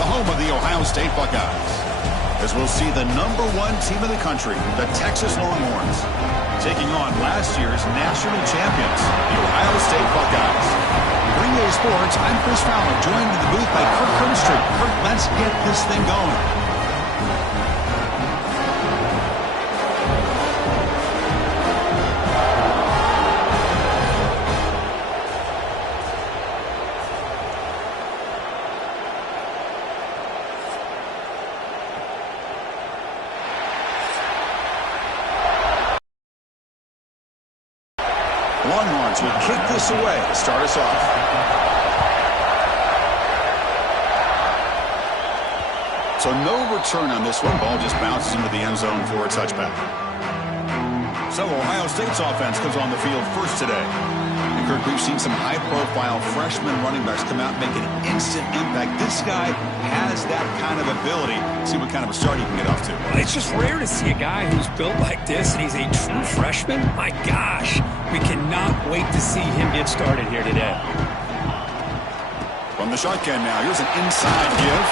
the home of the Ohio State Buckeyes. As we'll see the #1 team in the country, the Texas Longhorns, taking on last year's national champions, the Ohio State Buckeyes. Green Day Sports, I'm Chris Fowler, joined in the booth by Kirk Cunstreet. Kirk, let's get this thing going. Longhorns will kick this away to start us off. So no return on this one. Ball just bounces into the end zone for a touchback. So Ohio State's offense comes on the field first today. And Kirk, we've seen some high-profile freshman running backs come out and make an instant impact. This guy has that kind of ability. See what kind of a start he can get off to. Well, it's just rare to see a guy who's built like this, and he's a true freshman. My gosh, we cannot wait to see him get started here today. From the shotgun now, here's an inside give.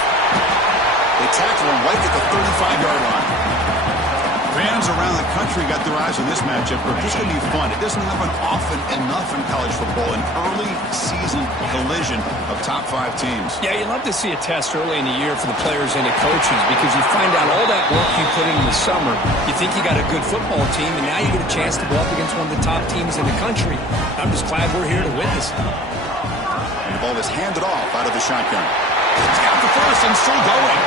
They tackle him right at the 35-yard line. Fans around the country got their eyes on this matchup. It's going to be fun. It doesn't happen often enough in college football, an early season collision of top 5 teams. Yeah, you love to see a test early in the year for the players and the coaches because you find out all that work you put in the summer. You think you got a good football team, and now you get a chance to go up against one of the top teams in the country. I'm just glad we're here to witness it. And the ball is handed off out of the shotgun. It's got the first and still going.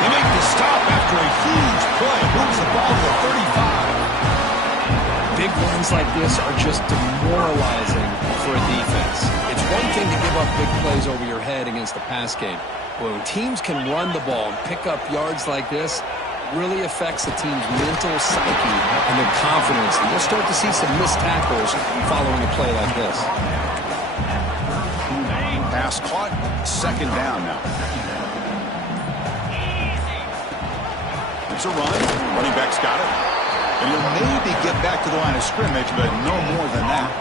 They make the stop after a huge play. Moves the ball to the 35. Big runs like this are just demoralizing for a defense. It's one thing to give up big plays over your head against the pass game. But when teams can run the ball and pick up yards like this, it really affects the team's mental psyche and their confidence. And you'll start to see some missed tackles following a play like this. Pass caught. Second down now. It's a run. Running back's got it. And he'll maybe get back to the line of scrimmage, but no more than that.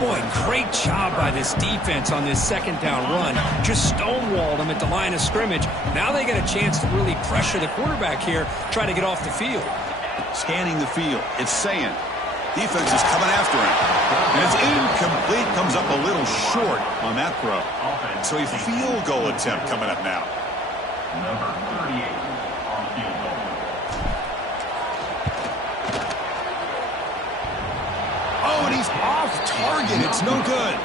Boy, great job by this defense on this second down run. Just stonewalled them at the line of scrimmage. Now they get a chance to really pressure the quarterback here, try to get off the field. Scanning the field. It's saying defense is coming after him. And it's incomplete. Comes up a little short on that throw. So a field goal attempt coming up now. Number 38 on field goal. Oh, and he's off target. It's no good.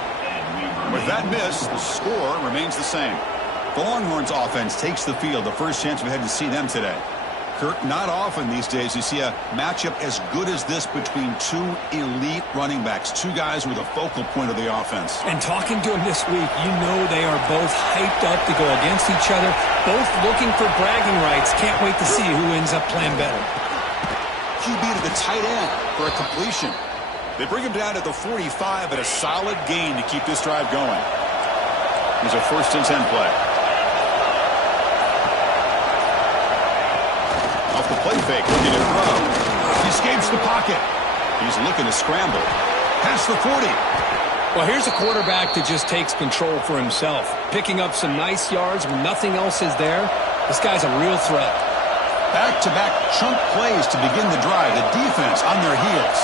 With that miss, the score remains the same. The Longhorns offense takes the field. The first chance we had to see them today. Kirk, not often these days you see a matchup as good as this between two elite running backs, two guys with a focal point of the offense. And talking to them this week, you know they are both hyped up to go against each other, both looking for bragging rights. Can't wait to see who ends up playing better. QB to the tight end for a completion. They bring him down at the 45 at a solid gain to keep this drive going. Here's a 1st and 10 play. Off the play fake, looking to throw. He escapes the pocket. He's looking to scramble. Past the 40. Well, here's a quarterback that just takes control for himself. Picking up some nice yards when nothing else is there. This guy's a real threat. Back-to-back chunk plays to begin the drive. The defense on their heels.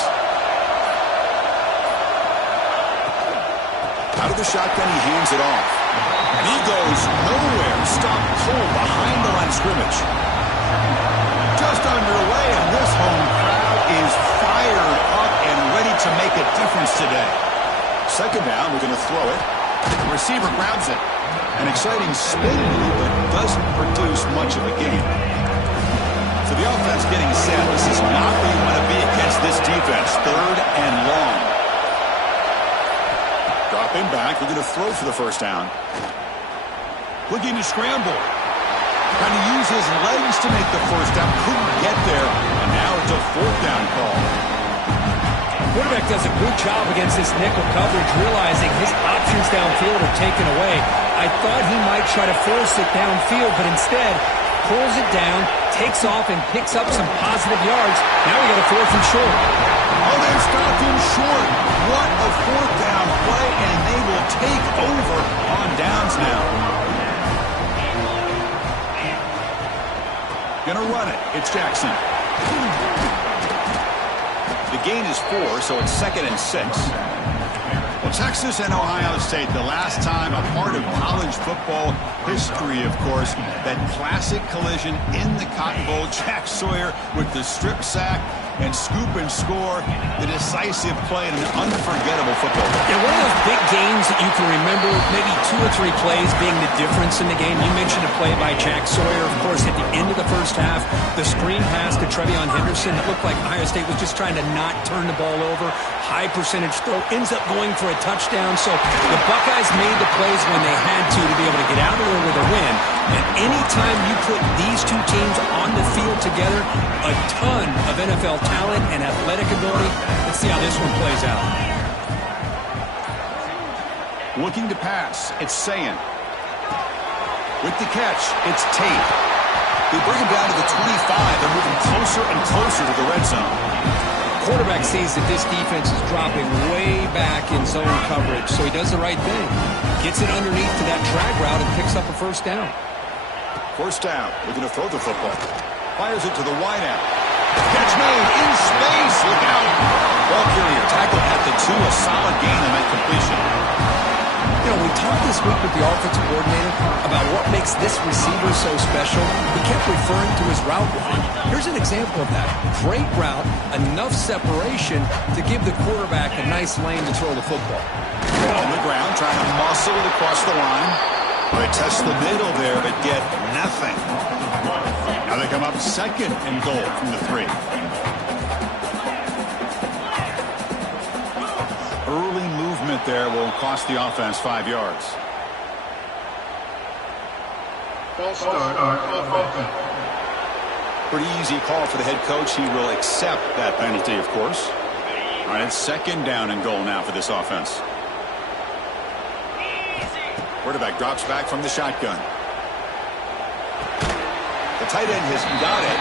Out of the shotgun, he hands it off. And he goes nowhere. Stopped cold behind the line of scrimmage. Just underway, and this home crowd is fired up and ready to make a difference today. Second down, we're going to throw it. The receiver grabs it. An exciting spin move, but doesn't produce much of a gain. So the offense getting set. This is not where you want to be against this defense. 3rd and long. Dropping back, we're going to throw for the first down. Looking to scramble. Trying to use his legs to make the first down. Couldn't get there. And now it's a 4th down call. Quarterback does a good job against this nickel coverage, realizing his options downfield are taken away. I thought he might try to force it downfield, but instead pulls it down, takes off, and picks up some positive yards. Now we got a 4th and short. Oh, they've stopped him short. What a 4th down play, and they will take over on downs now. run it. It's Jackson. The gain is 4, so it's 2nd and 6. Well, Texas and Ohio State, the last time a part of college football history, of course, that classic collision in the Cotton Bowl. Jack Sawyer with the strip sack and scoop and score, the decisive play in an unforgettable football game. Yeah, one of those big games that you can remember, maybe 2 or 3 plays being the difference in the game. You mentioned a play by Jack Sawyer, of course, at the end of the first half. The screen pass to Trevion Henderson that looked like Ohio State was just trying to not turn the ball over. High percentage throw, ends up going for a touchdown. So the Buckeyes made the plays when they had to be able to get out of there with a win. And anytime you put these 2 teams on the field together, a ton of NFL talent and athletic ability. Let's see how this one plays out. Looking to pass, it's Sayin. With the catch, it's Tate. They bring him down to the 25. They're moving closer and closer to the red zone. Quarterback sees that this defense is dropping way back in zone coverage, so he does the right thing. Gets it underneath to that drag route and picks up a first down. First down, looking to throw the football. Fires it to the wideout. Catch made in space. Look out. Ball carrier tackled at the 2. A solid gain on that completion. You know, we talked this week with the offensive coordinator about what makes this receiver so special. He kept referring to his route running. Here's an example of that. Great route, enough separation to give the quarterback a nice lane to throw the football. On the ground, trying to muscle it across the line. They test the middle there, but get nothing. Now they come up 2nd and goal from the 3. Early movement there will cost the offense 5 yards. Pretty easy call for the head coach. He will accept that penalty, of course. All right, it's 2nd down and goal now for this offense. Quarterback drops back from the shotgun. The tight end has got it.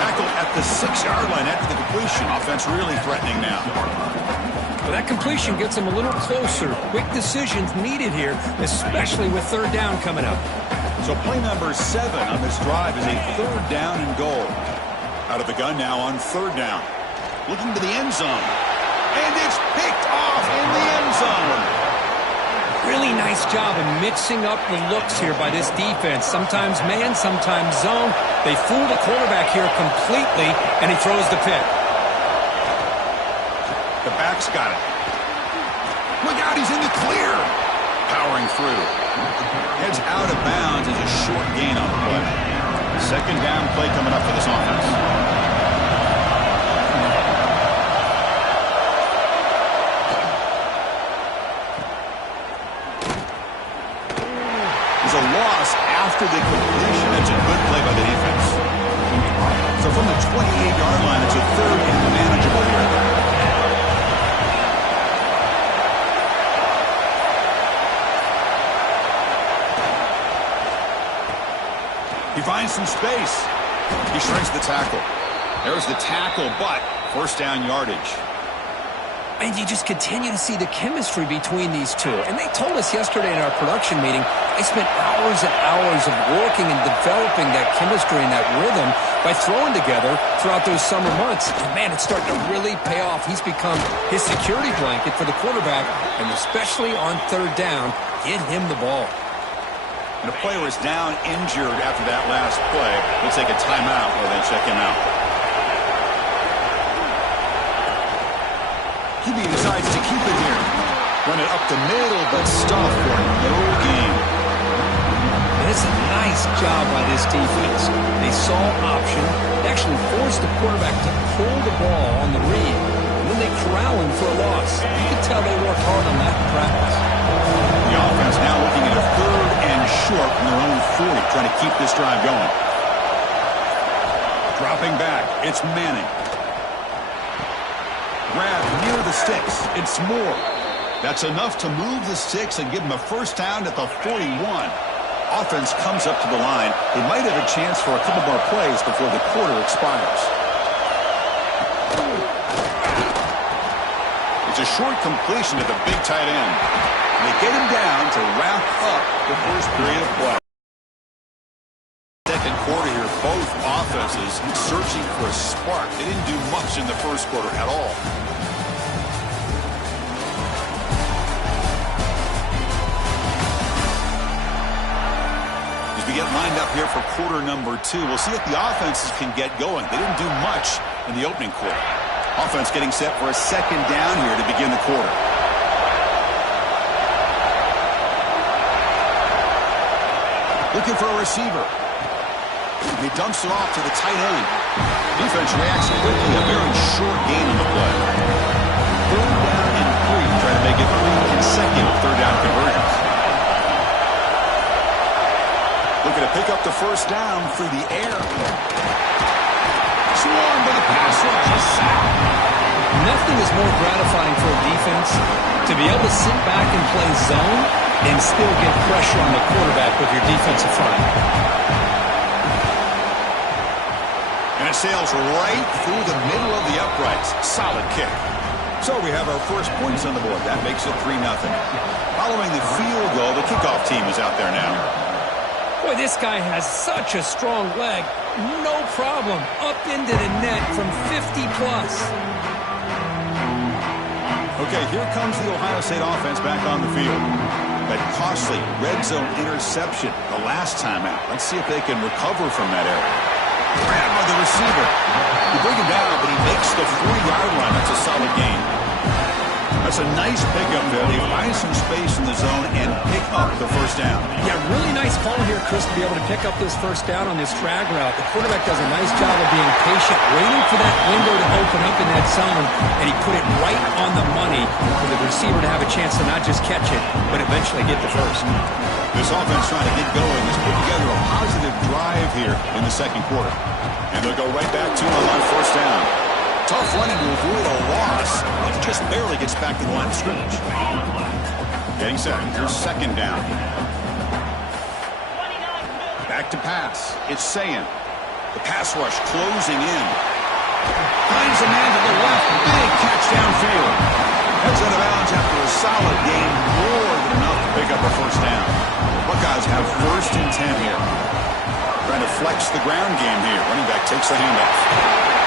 Tackled at the 6-yard line after the completion. Offense really threatening now. Well, that completion gets them a little closer. Quick decisions needed here, especially with 3rd down coming up. So play number 7 on this drive is a 3rd down and goal. Out of the gun now on 3rd down. Looking to the end zone. And it's picked off in the end zone. Really nice job of mixing up the looks here by this defense. Sometimes man, sometimes zone. They fool the quarterback here completely, and he throws the pick. The back's got it. Look out, he's in the clear. Powering through. Heads out of bounds is a short gain on the play. 2nd down play coming up for this offense. A loss after the completion. It's a good play by the defense. So from the 28-yard line, it's a 3rd and manageable here. He finds some space. He shrinks the tackle. There's the tackle, but 1st down yardage. And you just continue to see the chemistry between these 2. And they told us yesterday in our production meeting, they spent hours and hours of working and developing that chemistry and that rhythm by throwing together throughout those summer months. And man, it's starting to really pay off. He's become his security blanket for the quarterback, and especially on 3rd down, get him the ball. And a player is down injured after that last play. We'll take a timeout or then check him out. QB decides to keep it here. Run it up the middle, but stop for no gain. And it's a nice job by this defense. They saw option. They actually forced the quarterback to pull the ball on the read. And then they corral him for a loss. You can tell they worked hard on that in practice. The offense now looking at a 3rd and short from their own 40, trying to keep this drive going. Dropping back, it's Manning. Grab near the sticks. It's Moore. That's enough to move the sticks and give him a 1st down at the 41. Offense comes up to the line. They might have a chance for a couple more plays before the quarter expires. It's a short completion to the big tight end. And they get him down to wrap up the first period of play. Second quarter here, both offenses for a spark. They didn't do much in the first quarter at all. As we get lined up here for quarter number 2, we'll see if the offenses can get going. They didn't do much in the opening quarter. Offense getting set for a second down here to begin the quarter. Looking for a receiver. And he dumps it off to the tight end. Defense reacts quickly. A very short gain on the play. 3rd down and 3. Try to make it 3 consecutive third down conversions. Looking to pick up the first down through the air. Swarmed by the pass rush. A sack. Nothing is more gratifying for a defense to be able to sit back and play zone and still get pressure on the quarterback with your defensive front. And it sails right through the middle of the uprights. Solid kick. So we have our first points on the board. That makes it 3-0. Following the field goal, the kickoff team is out there now. Boy, this guy has such a strong leg. No problem. Up into the net from 50+. Okay, here comes the Ohio State offense back on the field. That costly red zone interception the last time out. Let's see if they can recover from that error. Grab by the receiver. You bring him down, but he makes the 40-yard line. That's a solid gain. That's a nice pickup there. They find some space in the zone and pick up the first down. Yeah, really nice call here, Chris, to be able to pick up this first down on this drag route. The quarterback does a nice job of being patient, waiting for that window to open up in that zone, and he put it right on the money for the receiver to have a chance to not just catch it, but eventually get the first. This offense trying to get going has put together a positive drive here in the second quarter. And they'll go right back to him on first down. Tough running to avoid a loss, but just barely gets back to the line of scrimmage. Getting set. Here's second down. Back to pass. It's Sayin. The pass rush closing in. Finds a man to the left. Big catch downfield. Heads out of bounds after a solid gain. More than enough to pick up a first down. Buckeyes have 1st and 10 here. Trying to flex the ground game here. Running back takes the handoff.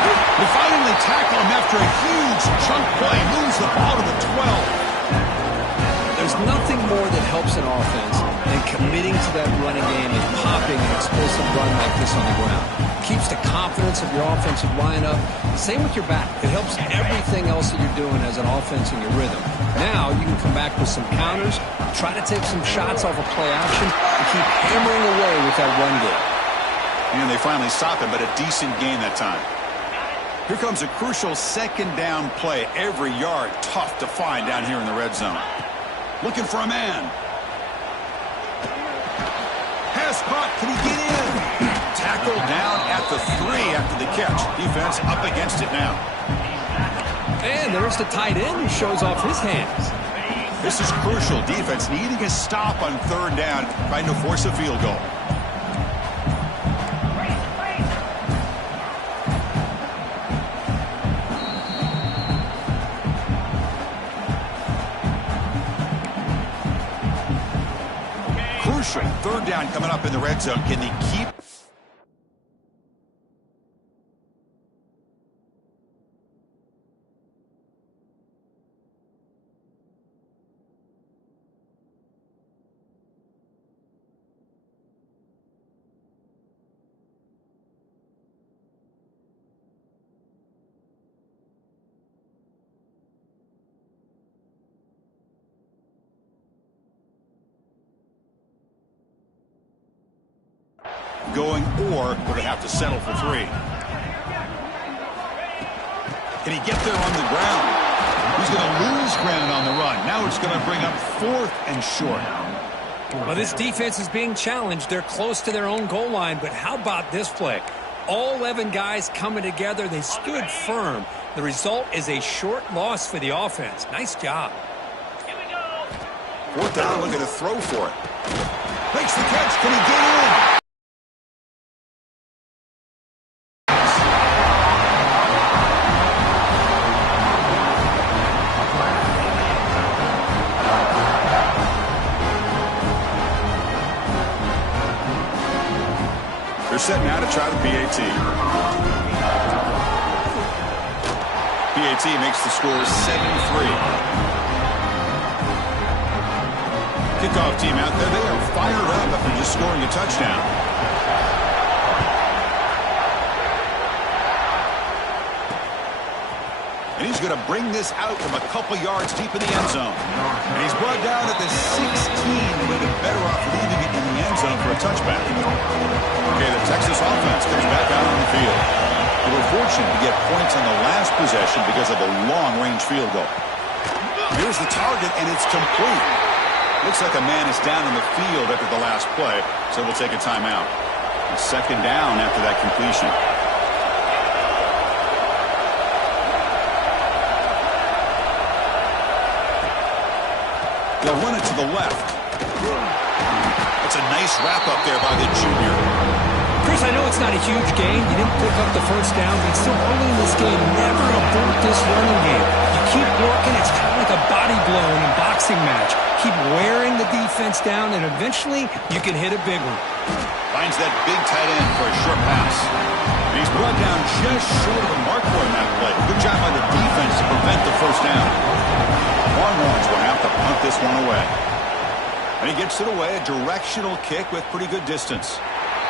They finally tackle him after a huge chunk play. Moves the ball to the 12. There's nothing more that helps an offense than committing to that running game and popping an explosive run like this on the ground. Keeps the confidence of your offensive lineup. Same with your back. It helps everything else that you're doing as an offense in your rhythm. Now you can come back with some counters, try to take some shots off of play action, and keep hammering away with that run game. And they finally stop him, but a decent gain that time. Here comes a crucial second down play. Every yard tough to find down here in the red zone. Looking for a man. Pass caught. Can he get in? Tackled down at the 3 after the catch. Defense up against it now. And there's the tight end who shows off his hands. This is crucial. Defense needing a stop on 3rd down, trying to force a field goal. Crucial 3rd down coming up in the red zone. Can they keep? Going, or would it have to settle for 3? Can he get there on the ground? He's going to lose ground on the run. Now it's going to bring up 4th and short. Well, this defense is being challenged. They're close to their own goal line, but how about this play? All 11 guys coming together. They stood firm. The result is a short loss for the offense. Nice job. 4th down, looking to throw for it. Makes the catch. Can he get in? They're set now to try the PAT. PAT makes the score 7-3. Kickoff team out there. They are fired up after just scoring a touchdown. And he's going to bring this out from a couple yards deep in the end zone. And he's brought down at the 16. They would have been better off leaving it in the end zone for a touchback. Okay, the Texas offense comes back out on the field. They were fortunate to get points on the last possession because of a long-range field goal. Here's the target, and it's complete. Looks like a man is down on the field after the last play, so we'll take a timeout. And second down after that completion. They'll run it to the left. That's a nice wrap-up there by the junior. Chris, I know it's not a huge gain. You didn't pick up the first down, but it's still early in this game. Never abort this running game. You keep working. It's kind of like a body blow in a boxing match. Keep wearing the defense down, and eventually you can hit a big one. Finds that big tight end for a short pass. And he's brought down just short of the mark for him that play. Good job by the defense to prevent the first down. Longhorns will have to punt this one away. And he gets it away, a directional kick with pretty good distance.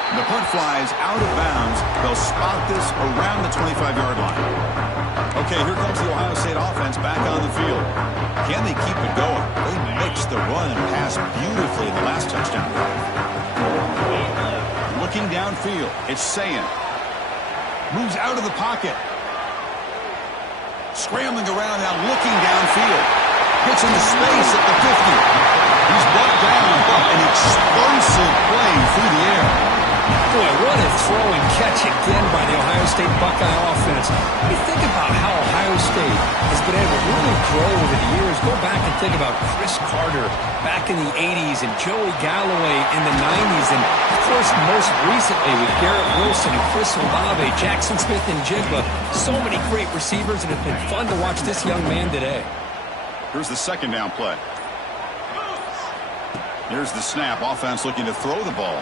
And the punt flies out of bounds. They'll spot this around the 25-yard line. Okay, here comes the Ohio State offense back on the field. Can they keep it going? They mixed the run and pass beautifully in the last touchdown drive. Looking downfield, it's Sayin. Moves out of the pocket. Scrambling around now, looking downfield. Gets into space at the 50. He's brought down, an explosive play through the air. Boy, what a throw and catch again by the Ohio State Buckeye offense. When you think about how Ohio State has been able to really grow over the years, go back and think about Chris Carter back in the 80s and Joey Galloway in the 90s, and, of course, most recently with Garrett Wilson and Chris Olave, Jackson Smith and Jigba. So many great receivers, and it's been fun to watch this young man today. Here's the second down play. Here's the snap. Offense looking to throw the ball.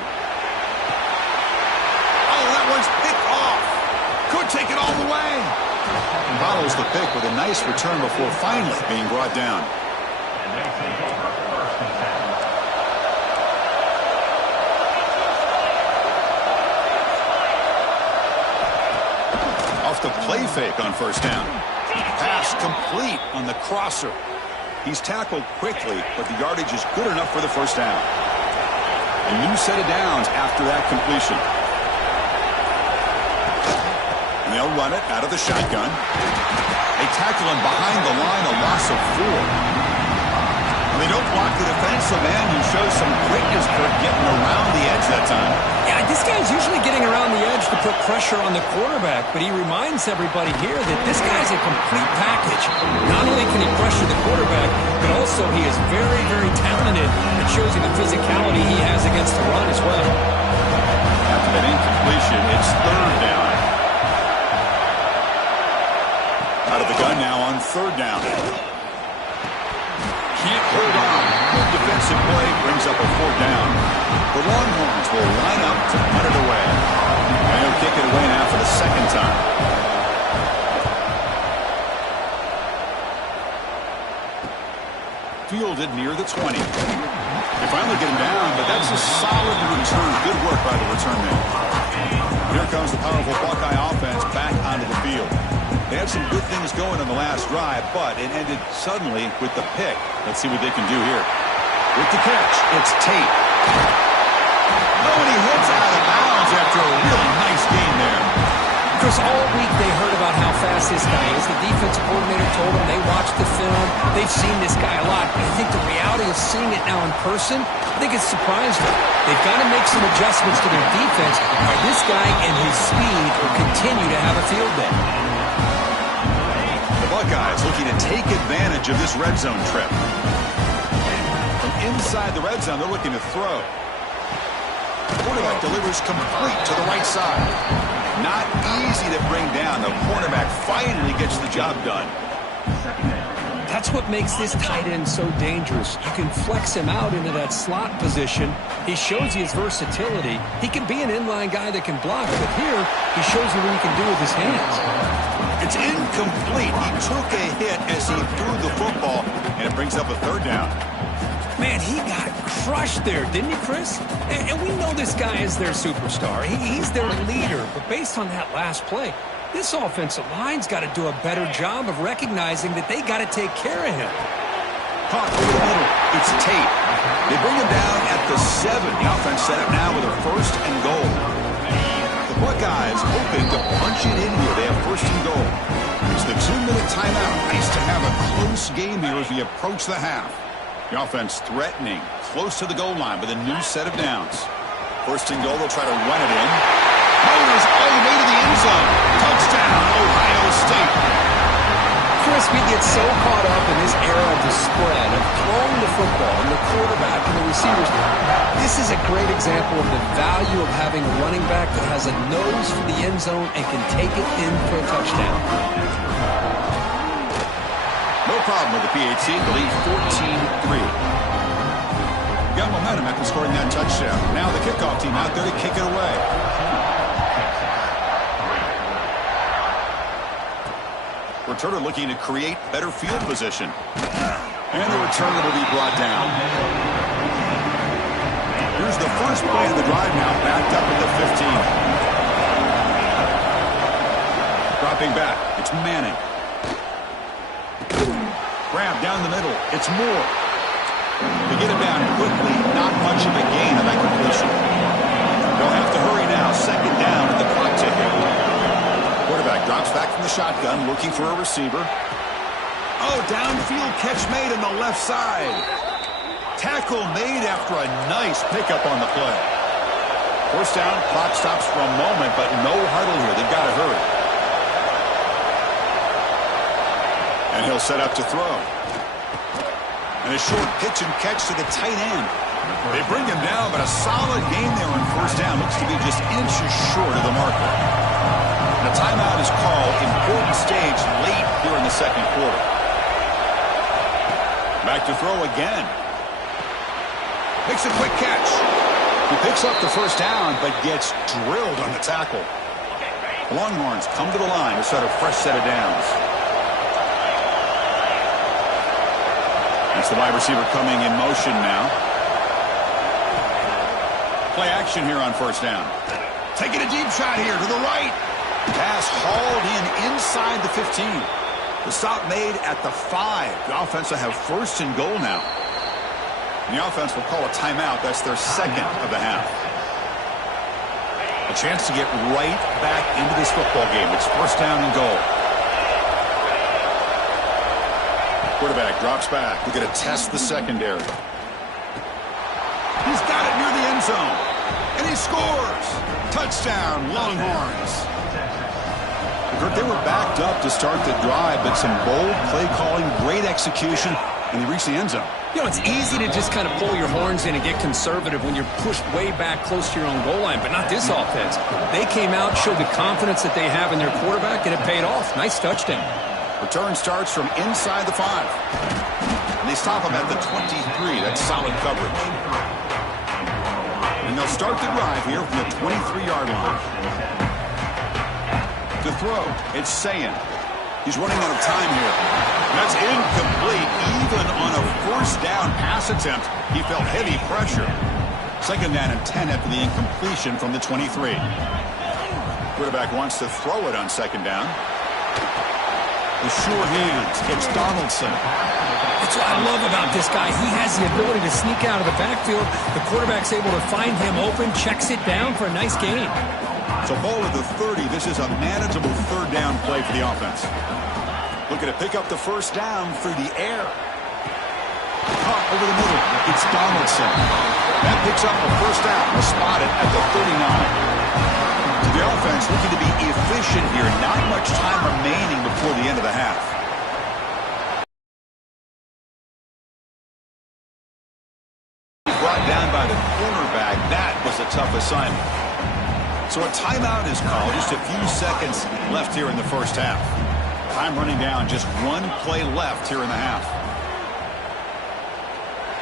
Oh, that one's picked off. Could take it all the way. And follows the pick with a nice return before finally being brought down. Off the play fake on first down. Pass complete on the crosser. He's tackled quickly, but the yardage is good enough for the first down. A new set of downs after that completion. And they'll run it out of the shotgun. They tackle him behind the line, a loss of 4. And they don't block the defensive end, who shows some quickness for getting around the edge that time. Yeah, this guy's usually getting around the edge to put pressure on the quarterback, but he reminds everybody here that this guy's a complete package. Not only can he pressure the quarterback, but also he is very, very talented. It shows you the physicality he has against the run as well. After that incompletion, it's third down. Out of the gun now on third down. Can't hold on. Good defensive play brings up a fourth down. The Longhorns will line up to punt it away. And he'll kick it away now for the second time. Fielded near the 20. They finally get him down, but that's a solid return. Good work by the return man. Here comes the powerful Buckeye offense back onto the field. They had some good things going on the last drive, but it ended suddenly with the pick. Let's see what they can do here. With the catch, it's Tate. Oh, and he hits out of bounds after a really nice game there. Chris, all week they heard about how fast this guy is. The defensive coordinator told them they watched the film. They've seen this guy a lot. But I think the reality of seeing it now in person, I think it's surprised them. They've got to make some adjustments to their defense, or this guy and his speed will continue to have a field day. Buckeyes looking to take advantage of this red zone trip. From inside the red zone, they're looking to throw. The quarterback delivers complete to the right side. Not easy to bring down. The cornerback finally gets the job done. That's what makes this tight end so dangerous. You can flex him out into that slot position. He shows you his versatility. He can be an inline guy that can block, but here he shows you what he can do with his hands. It's incomplete. He took a hit as he threw the football, and it brings up a third down. Man, he got crushed there, didn't he, Chris? And we know this guy is their superstar. He's their leader. But based on that last play, this offensive line's got to do a better job of recognizing that they got to take care of him. Caught over the middle. It's Tate. They bring him down at the 7. The offense set up now with a 1st and goal. The Buckeyes hoping to punch it in here. They have 1st and goal. It's the 2-minute timeout. Nice to have a close game here as we approach the half. The offense threatening, close to the goal line with a new set of downs. 1st and goal, they'll try to run it in. Mowers all the way to the end zone. Touchdown, Ohio State. Chris, we get so caught up in this era of the spread, of throwing the football, and the quarterback and the receivers. This is a great example of the value of having a running back that has a nose for the end zone and can take it in for a touchdown. No problem with the PAT. The lead 14-3. Got momentum after scoring that touchdown. Now the kickoff team out there to kick it away. Returner looking to create better field position. And the returner will be brought down. Here's the first play of the drive now, backed up at the 15. Dropping back. It's Manning. Grab down the middle. It's Moore. They get him down quickly. Not much of a gain on that completion. They'll have to hurry now. 2nd down at the clock ticking. Quarterback drops back from the shotgun, looking for a receiver. Oh, downfield catch made on the left side. Tackle made after a nice pickup on the play. 1st down, clock stops for a moment, but no huddle here. They've got to hurry. And he'll set up to throw. And a short pitch and catch to the tight end. They bring him down, but a solid game there on 1st down. Looks to be just inches short of the marker. And a timeout is called. Important stage late here in the 2nd quarter. Back to throw again. Makes a quick catch. He picks up the 1st down, but gets drilled on the tackle. The Longhorns come to the line to set a fresh set of downs. That's the wide receiver coming in motion now. Play action here on 1st down. Taking a deep shot here to the right. Pass hauled in inside the 15. The stop made at the 5. The offense will have 1st and goal now. And the offense will call a timeout. That's their 2nd of the half. A chance to get right back into this football game. It's 1st down and goal. Quarterback drops back. We're going to test the secondary. He's got it near the end zone. And he scores. Touchdown, Longhorns. They were backed up to start the drive, but some bold play calling, great execution, and they reached the end zone. You know, it's easy to just kind of pull your horns in and get conservative when you're pushed way back close to your own goal line, but not this offense. They came out, showed the confidence that they have in their quarterback, and it paid off. Nice touchdown. Return starts from inside the 5. And they stop him at the 23. That's solid coverage. And they'll start the drive here from the 23-yard line. To throw, it's Sayin. He's running out of time here. That's incomplete. Even on a 1st down pass attempt, he felt heavy pressure. 2nd down and 10 after the incompletion from the 23. Quarterback wants to throw it on 2nd down. The sure hands. It's Donaldson. That's what I love about this guy. He has the ability to sneak out of the backfield. The quarterback's able to find him open, checks it down for a nice gain. So ball at the 30. This is a manageable 3rd down play for the offense. Looking to pick up the 1st down through the air. Caught over the middle. It's Donaldson. That picks up a 1st down. We'll spot it at the 39. So the offense looking to be efficient here. Not much time remaining before the end of the half. Brought down by the cornerback. That was a tough assignment. So a timeout is called. Just a few seconds left here in the 1st half. Time running down. Just 1 play left here in the half.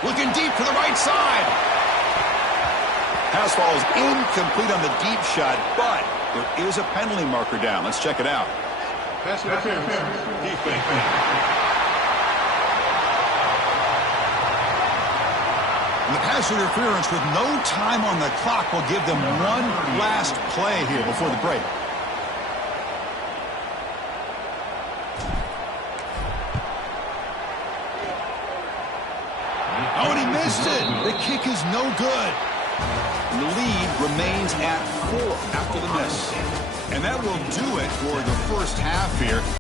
Looking deep to the right side. Pass falls incomplete on the deep shot, but there is a penalty marker down. Let's check it out. Pass interference. Defense. The pass interference with no time on the clock will give them one last play here before the break. Oh, and he missed it. The kick is no good. The lead remains at 4 after the miss. And that will do it for the first half here.